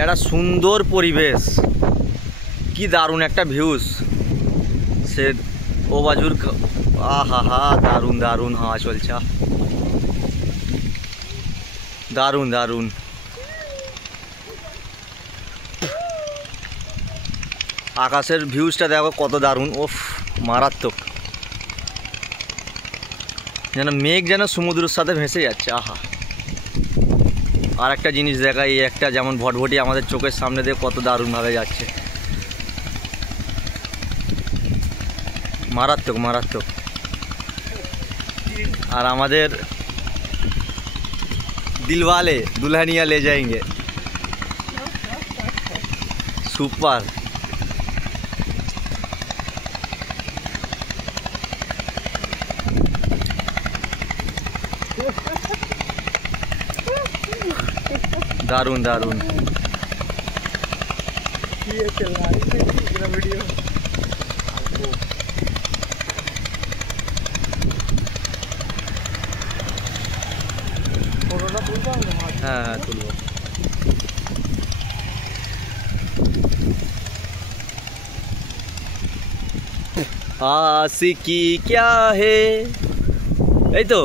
একটা সুন্দর পরিবেশ, কি দারুণ একটা ভিউজ। সে ও বাজুর আহা হা, দারুণ দারুণ হাওয়া চলছে, দারুণ দারুণ। আকাশের ভিউজটা দেখো কত দারুণ, ওফ মারাত্মক। যেন মেঘ যেন সমুদ্রের সাথে ভেসে যাচ্ছে। আহা, আর একটা জিনিস দেখা, এই একটা যেমন ভটভটি আমাদের চোখের সামনে দিয়ে কত দারুণভাবে যাচ্ছে, মারাত্মক মারাত্মক। আর আমাদের দিলওয়ালে দুলহানিয়া লে যাएंगे, সুপার। दारुण दारुण। हाँ तुलबो। आशिकी क्या है, এই তো।